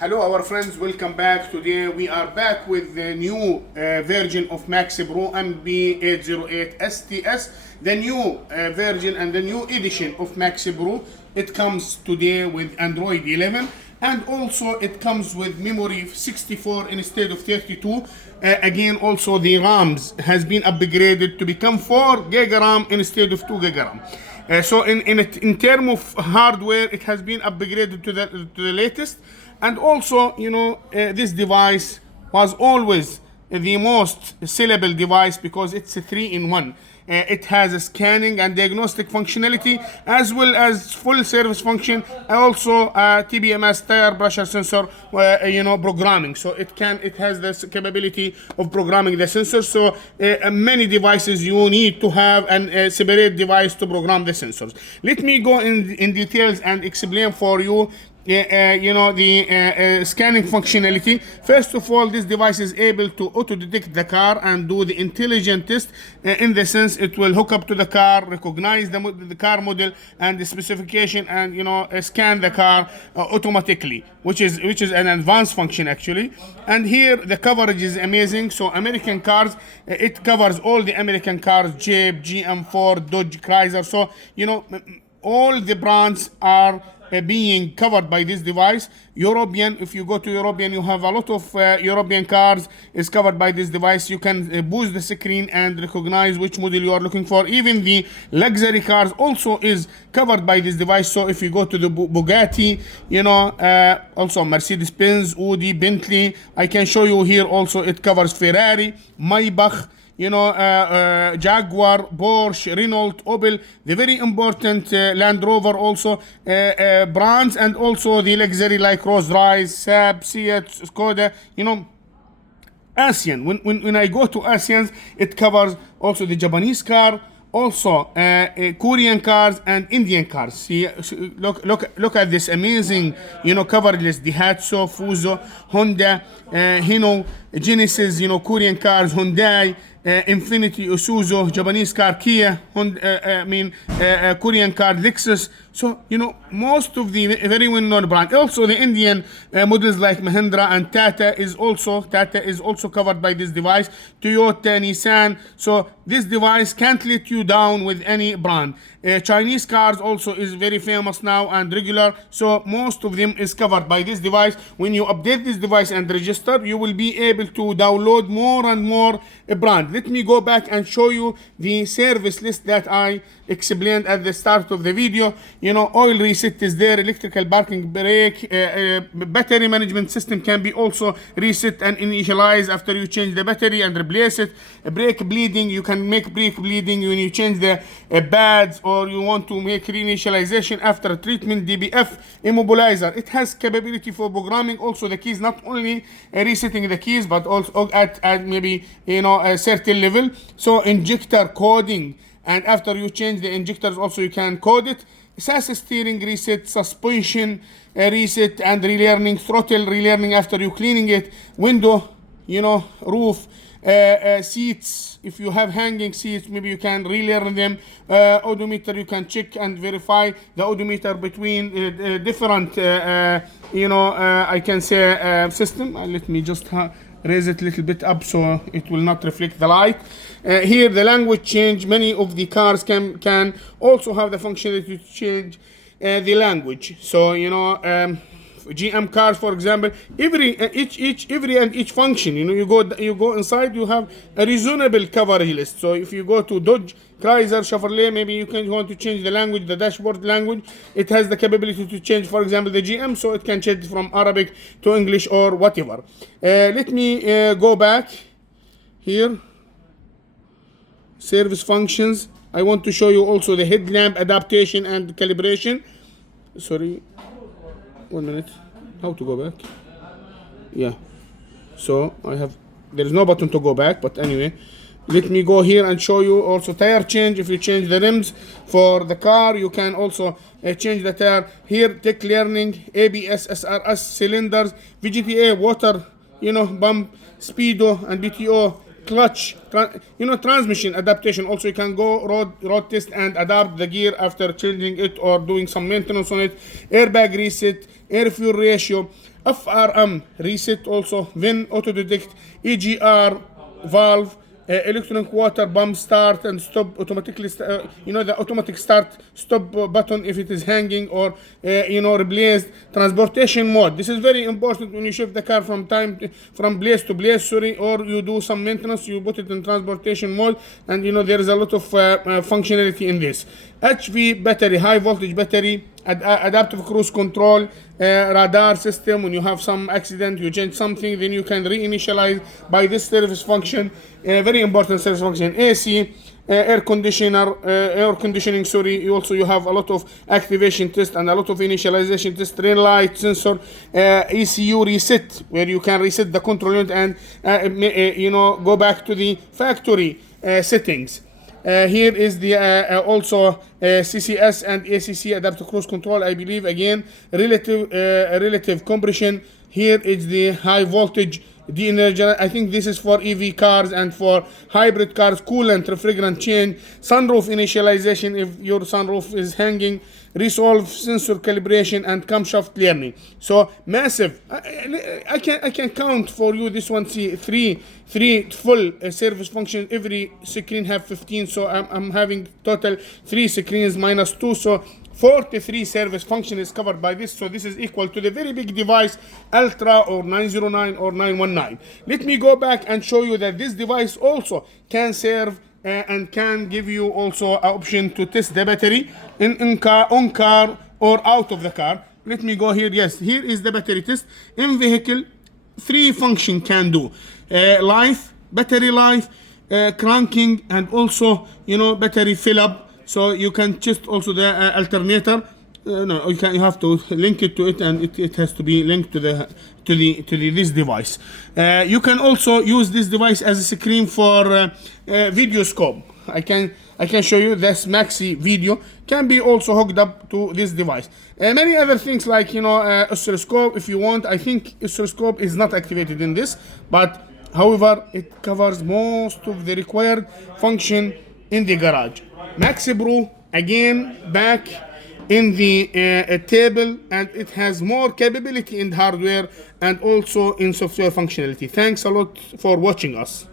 Hello our friends, welcome back. Today we are back with the new version of MaxiPRO MP808S-TS, the new version and the new edition of MaxiPRO. It comes today with Android 11 and also it comes with memory 64 instead of 32. Again, also the RAMs has been upgraded to become 4 GB RAM instead of 2 GB RAM. So in terms of hardware, it has been upgraded to the latest. And also, this device was always the most sellable device because it's a 3-in-1. It has a scanning and diagnostic functionality as well as full service function, also TBMS tire pressure sensor, programming. So it has this capability of programming the sensor. So many devices you need to have a separate device to program the sensors. Let me go in details and explain for you the scanning functionality. First of all, this device is able to auto-detect the car and do the intelligent test in the sense it will hook up to the car, recognize the car model and the specification, and scan the car automatically, which is an advanced function actually. And here the coverage is amazing. So American cars, it covers all the American cars: Jeep, GM, Ford, Dodge, Chrysler. So all the brands are being covered by this device. European, if you go to European, you have a lot of European cars is covered by this device. You can boost the screen and recognize which model you are looking for. Even the luxury cars also is covered by this device. So if you go to the Bugatti, also Mercedes-Benz, Audi, Bentley, I can show you here also it covers Ferrari, Maybach, Jaguar, Porsche, Renault, Opel, the very important Land Rover also brands, and also the luxury like Rolls-Royce, Saab, Seat, Skoda, ASEAN. When I go to ASEAN, it covers also the Japanese car, also Korean cars and Indian cars. See, look at this amazing coverage list: Daihatsu, Fuso, Honda, Hino, Genesis, Korean cars, Hyundai, Infiniti, Isuzu, Japanese car, Kia, Korean car, Lexus. So most of the very well-known brand. Also the Indian models like Mahindra and Tata is also covered by this device. Toyota, Nissan. So this device can't let you down with any brand. Chinese cars also is very famous now and regular. So most of them is covered by this device. When you update this device and register, you will be able to download more and more brand. Let me go back and show you the service list that I explained at the start of the video. Oil reset is there, electrical parking brake, battery management system can be also reset and initialized after you change the battery and replace it. Brake bleeding, you can make brake bleeding when you change the pads, or you want to make reinitialization after treatment. DBF immobilizer, it has capability for programming also the keys, not only resetting the keys but also at maybe a certain level. So injector coding, and after you change the injectors also you can code it. SAS steering reset, suspension reset and relearning, throttle relearning after you cleaning it, window, roof, seats. If you have hanging seats, maybe you can relearn them. Odometer, you can check and verify the odometer between different, I can say system. Let me just raise it a little bit up so it will not reflect the light. Here the language change. Many of the cars can also have the functionality to change the language. So GM cars, for example, each function, you go inside, you have a reasonable coverage list. So if you go to Dodge, Chrysler, Chevrolet, maybe you want to change the language, the dashboard language. It has the capability to change, for example, the GM, so it can change from Arabic to English or whatever. Let me go back here. Service functions. I want to show you also the headlamp adaptation and calibration. Sorry, 1 minute. How to go back? Yeah. So there is no button to go back, but anyway. Let me go here and show you also tire change. If you change the rims for the car, you can also change the tire. Here, tech learning, ABS, SRS, cylinders, VGTA, water, bump, speedo, and BTO, clutch, transmission adaptation. Also, you can go road test and adapt the gear after changing it or doing some maintenance on it. Airbag reset, air fuel ratio, FRM reset also, then auto detect, EGR valve, electronic water pump start and stop automatically, the automatic start stop button if it is hanging or replaced. Transportation mode, this is very important when you shift the car from place to place, or you do some maintenance, you put it in transportation mode, and there is a lot of functionality in this. HV battery, high voltage battery, adaptive cruise control, radar system. When you have some accident, you change something, then you can reinitialize by this service function. Very important service function. AC, air conditioning. You have a lot of activation test and a lot of initialization test. Rain light sensor, ECU reset, where you can reset the control unit and go back to the factory settings. Here is the also CCS and ACC, adaptive cruise control. I believe again relative compression. Here is the high voltage de-energizer. I think this is for EV cars and for hybrid cars. Coolant, refrigerant change, sunroof initialization if your sunroof is hanging, resolve sensor calibration, and camshaft learning. So massive. I can count for you this one. See, three full service functions. Every screen have 15, so I'm having total 3 screens minus 2, so 43 service function is covered by this. So this is equal to the very big device Ultra or 909 or 919. Let me go back and show you that this device also can serve and can give you also an option to test the battery on car or out of the car. Let me go here. Yes, here is the battery test. In vehicle, 3 function can do. Battery life, cranking, and also battery fill up. So you can test also the alternator. No, you have to link it to it, and it has to be linked to this device. You can also use this device as a screen for video scope. I can show you this Maxi video can be also hooked up to this device. Many other things like oscilloscope if you want. I think oscilloscope is not activated in this, but however it covers most of the required function in the garage. MaxiPRO again back in the table, and it has more capability in hardware and also in software functionality. Thanks a lot for watching us.